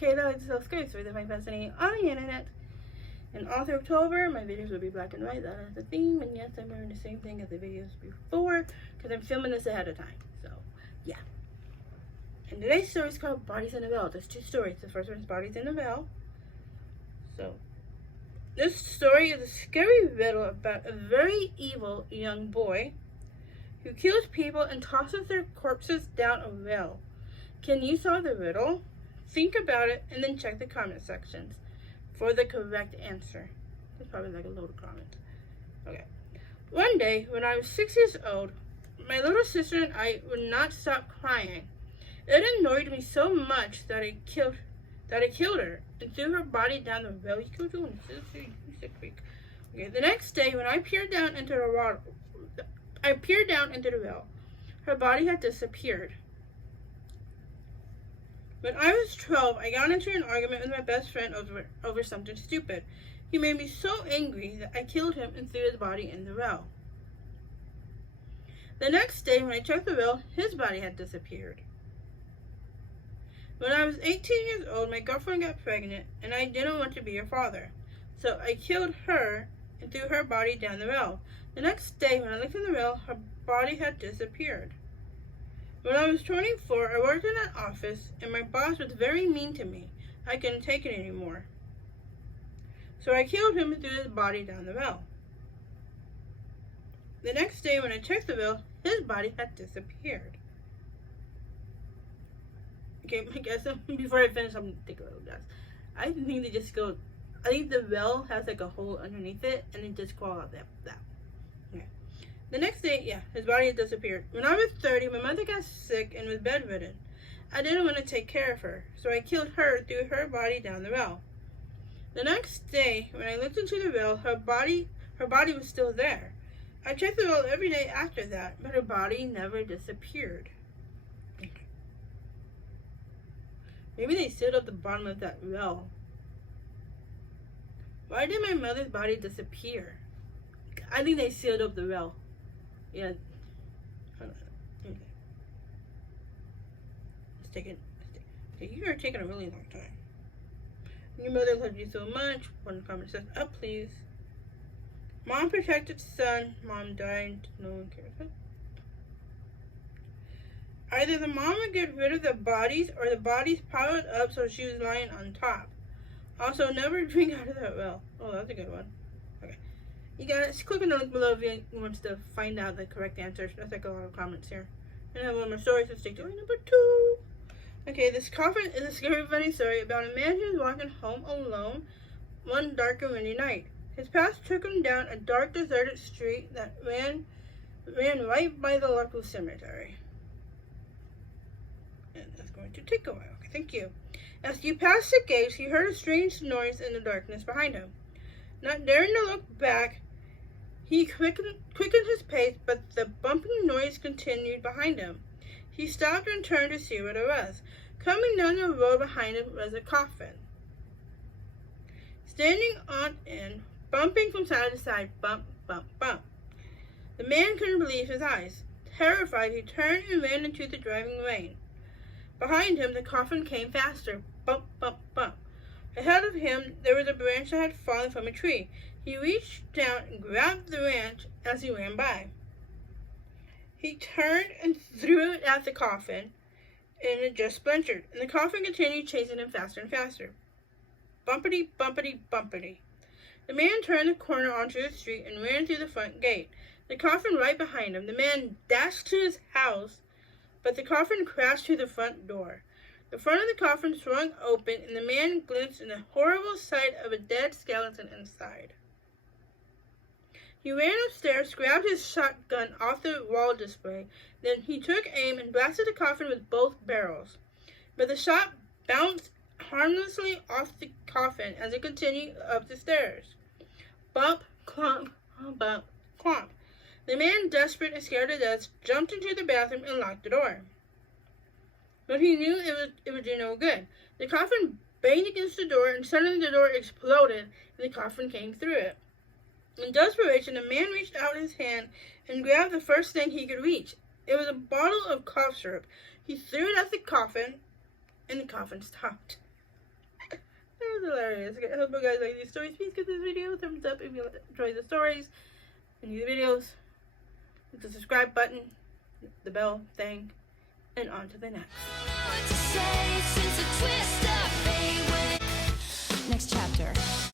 Kayla. It's so scary stories I find fascinating on the internet. And all through October, my videos will be black and white. That is the theme. And yes, I'm wearing the same thing as the videos before because I'm filming this ahead of time. So, yeah. And today's story is called Bodies in the Veil. There's two stories. The first one is Bodies in the Veil. So, this story is a scary riddle about a very evil young boy who kills people and tosses their corpses down a well. Can you solve the riddle? Think about it and then check the comment sections for the correct answer. There's probably like a load of comments. Okay. One day, when I was 6 years old, my little sister and I would not stop crying. It annoyed me so much that I killed her and threw her body down the well. You killed your own sister, you sick freak. Okay. The next day, when I peered down into the water, well. Her body had disappeared. When I was 12, I got into an argument with my best friend over something stupid. He made me so angry that I killed him and threw his body in the well. The next day, when I checked the well, his body had disappeared. When I was 18 years old, my girlfriend got pregnant, and I didn't want to be her father. So I killed her and threw her body down the well. The next day, when I looked in the well, her body had disappeared. When I was 24, I worked in an office, and my boss was very mean to me. I couldn't take it anymore. So I killed him and threw his body down the well. The next day, when I checked the well, his body had disappeared. Okay, I guess before I finish, I'm gonna take a little guess. I think they just go. I think the well has like a hole underneath it, and it just crawl out that. Okay. The next day, yeah, his body had disappeared. When I was 30, my mother got sick and was bedridden. I didn't want to take care of her, so I killed her and threw her body down the well. The next day, when I looked into the well, her body was still there. I checked the well every day after that, but her body never disappeared. Maybe they sealed up the bottom of that well. Why did my mother's body disappear? I think they sealed up the well. Yeah. Let's take it. Okay, you are taking a really long time. Your mother loved you so much. One comment says, up please. Mom protected son. Mom died. No one cares. Either the mom would get rid of the bodies or the bodies piled up so she was lying on top. Also, never drink out of that well. Oh, that's a good one. Okay. You guys, click on the link below if you want to find out the correct answer. That's like a lot of comments here. And I have one more story, so stick to number 2. Okay, this coffin is a scary, funny story about a man who was walking home alone one dark and windy night. His path took him down a dark, deserted street that ran right by the local cemetery. And that's going to take a while. Okay, thank you. As he passed the gates, he heard a strange noise in the darkness behind him. Not daring to look back, he quickened his pace, but the bumping noise continued behind him. He stopped and turned to see what it was. Coming down the road behind him was a coffin. Standing on end, bumping from side to side, bump, bump, bump. The man couldn't believe his eyes. Terrified, he turned and ran into the driving rain. Behind him, the coffin came faster, bump, bump, bump. Ahead of him, there was a branch that had fallen from a tree. He reached down and grabbed the branch as he ran by. He turned and threw it at the coffin, and it just splintered, and the coffin continued chasing him faster and faster. Bumpity, bumpity, bumpity. The man turned the corner onto the street and ran through the front gate, the coffin right behind him. The man dashed to his house, but the coffin crashed through the front door. The front of the coffin swung open, and the man glimpsed in the horrible sight of a dead skeleton inside. He ran upstairs, grabbed his shotgun off the wall display. Then he took aim and blasted the coffin with both barrels. But the shot bounced harmlessly off the coffin as it continued up the stairs. Bump, clomp, bump, clomp. The man, desperate and scared to death, jumped into the bathroom and locked the door. But he knew it would do no good. The coffin banged against the door, and suddenly the door exploded, and the coffin came through it. In desperation, the man reached out his hand and grabbed the first thing he could reach. It was a bottle of cough syrup. He threw it at the coffin, and the coffin stopped. It was hilarious. I hope you guys like these stories. Please give this video a thumbs up if you enjoy the stories and these videos. Hit the subscribe button, the bell thing, and on to the next. Next chapter.